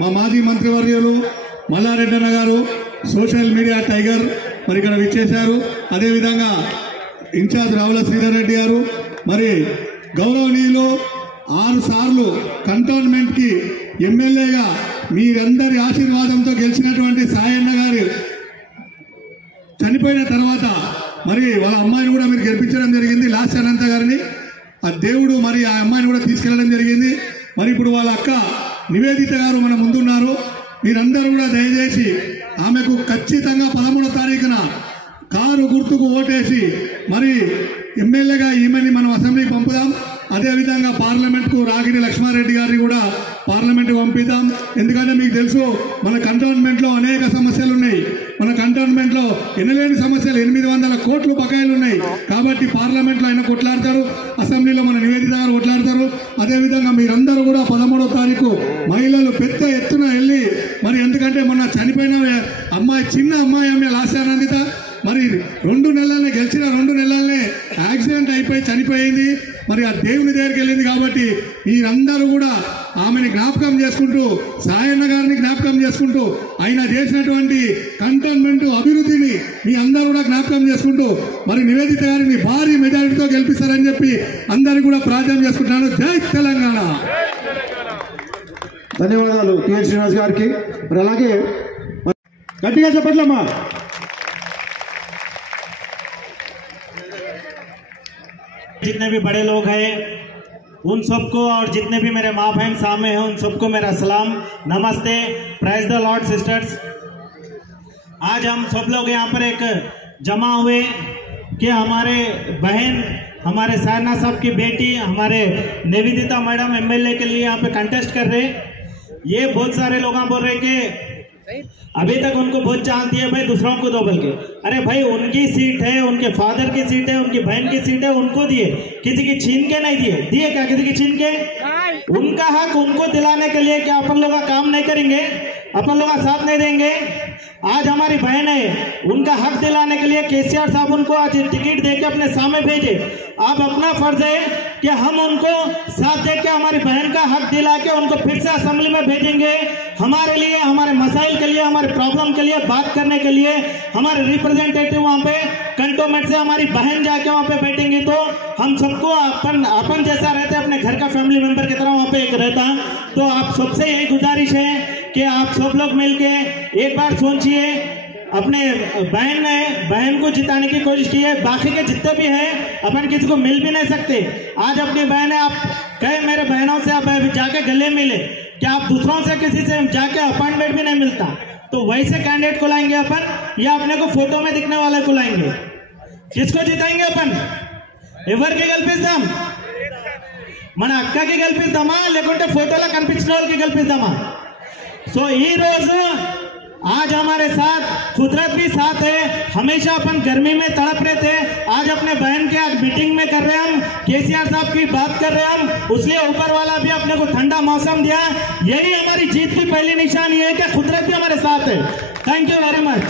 మా మాజీ మంత్రివర్యులు మల్లారెడ్డి గారు సోషల్ మీడియా టైగర్ మరి ఇక్కడ విచ్చేశారు. అదేవిధంగా ఇన్ఛార్జ్ రావుల శ్రీధర్ రెడ్డి గారు, మరి గౌరవనీయులు 6 సార్లు కంటోన్మెంట్ కి ఎమ్మెల్యేగా మీరందరి ఆశీర్వాదంతో గెలిచినటువంటి సాయన్న గారు చనిపోయిన తర్వాత మరి వాళ్ళ అమ్మాయిని కూడా మీరు గెలిపించడం జరిగింది, లాస్ట్ అనంత గారిని. ఆ దేవుడు మరి ఆ అమ్మాయిని కూడా తీసుకెళ్లడం జరిగింది. మరి ఇప్పుడు వాళ్ళ అక్క నివేదిత గారు మన ముందున్నారు. మీరందరూ కూడా దయచేసి ఆమెకు ఖచ్చితంగా 13వ తారీఖున కారు గుర్తుకు ఓటేసి మరి ఎమ్మెల్యేగా ఈమెని మనం అసెంబ్లీకి పంపుదాం. అదేవిధంగా పార్లమెంట్కు రాగిడి లక్ష్మారెడ్డి గారిని కూడా పార్లమెంట్కి పంపిద్దాం. ఎందుకంటే మీకు తెలుసు మన కంటోన్మెంట్లో అనేక సమస్యలు ఉన్నాయి. మన కంటోన్మెంట్లో ఎనలేని సమస్యలు, 800 కోట్లు బకాయిలు ఉన్నాయి. కాబట్టి పార్లమెంట్లో ఆయన కొట్లాడతారు, అసెంబ్లీలో మన నివేదిత గారు కొట్లాడతారు. అదేవిధంగా మీరందరూ కూడా 13వ తారీఖు మహిళలు పెద్ద ఎత్తున వెళ్ళి మరి ఎందుకంటే మొన్న చనిపోయిన అమ్మాయి, చిన్న అమ్మాయి ఆమె లాస్యానందిత మరి 2 నెలలనే గెలిచిన 2 నెలలనే యాక్సిడెంట్ అయిపోయి చనిపోయింది. మరి ఆ దేవుని దగ్గరికి వెళ్ళింది. కాబట్టి మీరందరూ కూడా ఆమెని జ్ఞాపకం చేసుకుంటూ, సాయన్న గారిని జ్ఞాపకం చేసుకుంటూ, ఆయన చేసినటువంటి కంటోన్మెంట్ అభివృద్ధిని మీ అందరూ కూడా జ్ఞాపకం చేసుకుంటూ మరి నివేదిత గారిని భారీ మెజారిటీతో గెలిపిస్తారని చెప్పి అందరికీ కూడా ప్రార్థన చేసుకుంటున్నాను. జై తెలంగాణ. ధన్యవాదాలు టిఎన్ శ్రీనివాస్ గారికి. మరి అలాగే గట్టిగా చెప్పట్లమ్మా. जितने भी बड़े लोग हैं उन सबको और जितने भी मेरे माँ बहन सामने हैं उन सबको मेरा सलाम, नमस्ते, प्राइज द लॉर्ड सिस्टर्स। आज हम सब लोग यहाँ पर एक जमा हुए कि हमारे बहन, हमारे सायना साहब की बेटी, हमारे निवेदिता मैडम एमएलए के लिए यहाँ पे कंटेस्ट कर रहे। ये बहुत सारे लोग बोल रहे कि अभी तक उनको बहुत चाहती है भाई दूसरों को दो, बल्कि अरे भाई उनकी सीट है, उनके फादर की सीट है, उनकी बहन की सीट है, उनको दिए, किसी की छीन के नहीं दिए। दिए क्या किसी की छीन के? उनका हक उनको दिलाने के लिए क्या अपन लोग काम नहीं करेंगे, अपन लोग साथ नहीं देंगे? आज हमारी बहन है, उनका हक दिलाने के लिए केसीआर साहब उनको आज टिकट देके अपने सामने भेजे। अब अपना फर्ज है कि हम उनको साथ देके हमारी बहन का हक दिला के उनको फिर से असेंबली में भेजेंगे। हमारे लिए, हमारे मसाइल के लिए, हमारे प्रॉब्लम के लिए बात करने के लिए हमारे रिप्रेजेंटेटिव वहाँ पे कंटोनमेंट से हमारी बहन जाके वहाँ पे बैठेंगी। तो हम सबको अपन जैसा रहते अपने घर का फैमिली मेंबर की तरह वहाँ पे एक रहता। तो आप सबसे यही गुजारिश है कि आप सब लोग मिलके एक बार सोचिए, अपने बहन को जिताने की कोशिश की है। बाकी के जितने भी हैं अपन किसी को मिल भी नहीं सकते। आज अपनी बहन है, आप कहे मेरे बहनों से आप जाके गले मिले, क्या आप दूसरों से किसी से जाके अपॉइंटमेंट भी नहीं मिलता? तो वैसे कैंडिडेट को लाएंगे अपन या अपने को फोटो में दिखने वाले को लाएंगे? किसको जिताएंगे अपन? ఎవరికి గెలిపిద్దాం? మన అక్కకి గెలిపిద్దామా లేకుంటే ఫోటోలో కనిపించిన వాళ్ళకి గెలిపిద్దామా? सो ఈ రోజు आज हमारे साथ कुदरत भी साथ है। हमेशा अपन गर्मी में तड़प रहे थे, आज अपने बहन के आज मीटिंग में कर रहे हैं हम, केसीआर साहब की बात कर रहे हैं हम, उसलिए ऊपर वाला भी अपने को ठंडा मौसम दिया। यही हमारी जीत की पहली निशानी है कि कुदरत भी हमारे साथ है। Thank you very much.